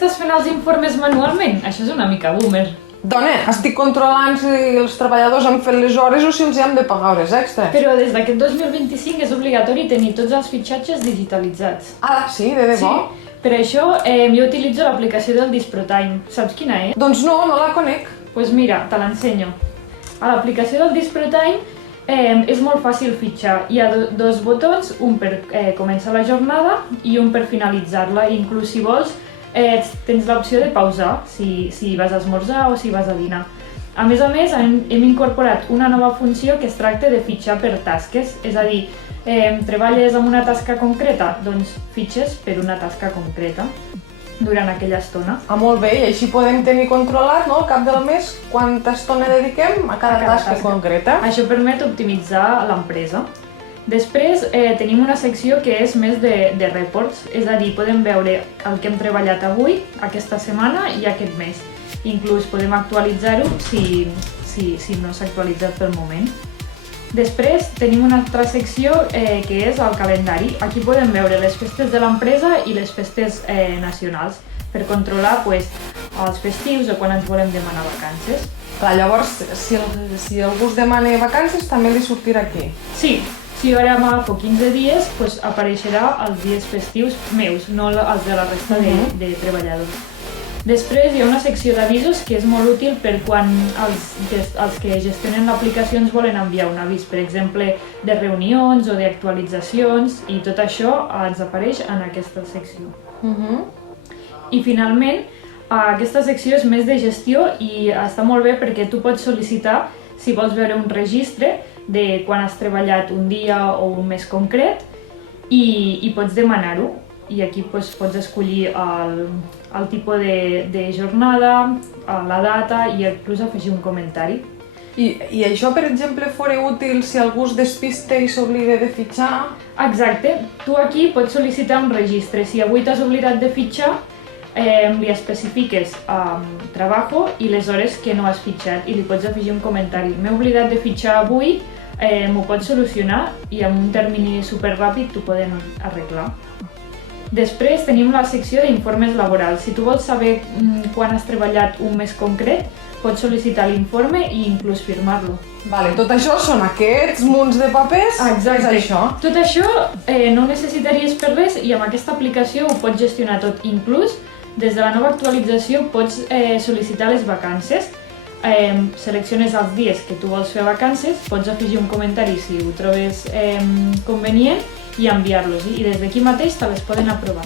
estàs fent els informes manualment? Això és una mica boomer. Dona, estic controlant si els treballadors han fet les hores o si els han de pagar hores extres. Però des d'aquest 2025 és obligatori tenir tots els fitxatges digitalitzats. Ah, sí? De debò? Sí, per això jo utilitzo l'aplicació del DisproTime. Saps quina és? Doncs no la conec. Doncs mira, te l'ensenyo. A l'aplicació del DisproTime és molt fàcil fitxar. Hi ha dos botons, un per començar la jornada i un per finalitzar-la. Inclús si vols, tens l'opció de pausar, si vas a esmorzar o si vas a dinar. A més, hem incorporat una nova funció que es tracta de fitxar per tasques, és a dir, treballes amb una tasca concreta, doncs fitxes per una tasca concreta durant aquella estona. Ah, molt bé, i així podem tenir controlat, no, al cap del mes, quanta estona dediquem a cada tasca concreta. Això permet optimitzar l'empresa. Després tenim una secció que és més de reports, és a dir, podem veure el que hem treballat avui, aquesta setmana i aquest mes. Inclús podem actualitzar-ho si no s'ha actualitzat pel moment. Després tenim una altra secció que és el calendari. Aquí podem veure les festes de l'empresa i les festes nacionals per controlar els festius o quan ens volem demanar vacances. Clar, llavors, si algú us demana vacances, també li sortirà aquí. Sí. Si ara m'agafo 15 dies, apareixerà els dies festius meus, no els de la resta de treballadors. Després hi ha una secció d'avisos que és molt útil per quan els que gestionen l'aplicació ens volen enviar un avís, per exemple, de reunions o d'actualitzacions, i tot això ens apareix en aquesta secció. I finalment, aquesta secció és més de gestió i està molt bé perquè tu pots sol·licitar, si vols veure un registre, de quan has treballat un dia o un mes concret i pots demanar-ho. I aquí pots escollir el tipus de jornada, la data i inclús afegir un comentari. I això, per exemple, fora útil si algú es despista i s'oblida de fitxar? Exacte. Tu aquí pots sol·licitar un registre. Si avui t'has oblidat de fitxar, li especifiques treballo i les hores que no has fitxat i li pots afegir un comentari. M'he oblidat de fitxar avui, m'ho pots solucionar i en un termini superràpid t'ho poden arreglar. Després tenim la secció d'informes laborals. Si tu vols saber quan has treballat un mes concret, pots sol·licitar l'informe i inclús firmar-lo. Vale, tot això són aquests munts de papers? Exacte. És això? Tot això no ho necessitaries per res i amb aquesta aplicació ho pots gestionar tot. Inclús, des de la nova actualització pots sol·licitar les vacances. Selecciones els dies que tu vols fer vacances, pots afegir un comentari si ho trobes convenient i enviar-los. I des d'aquí mateix te les poden aprovar.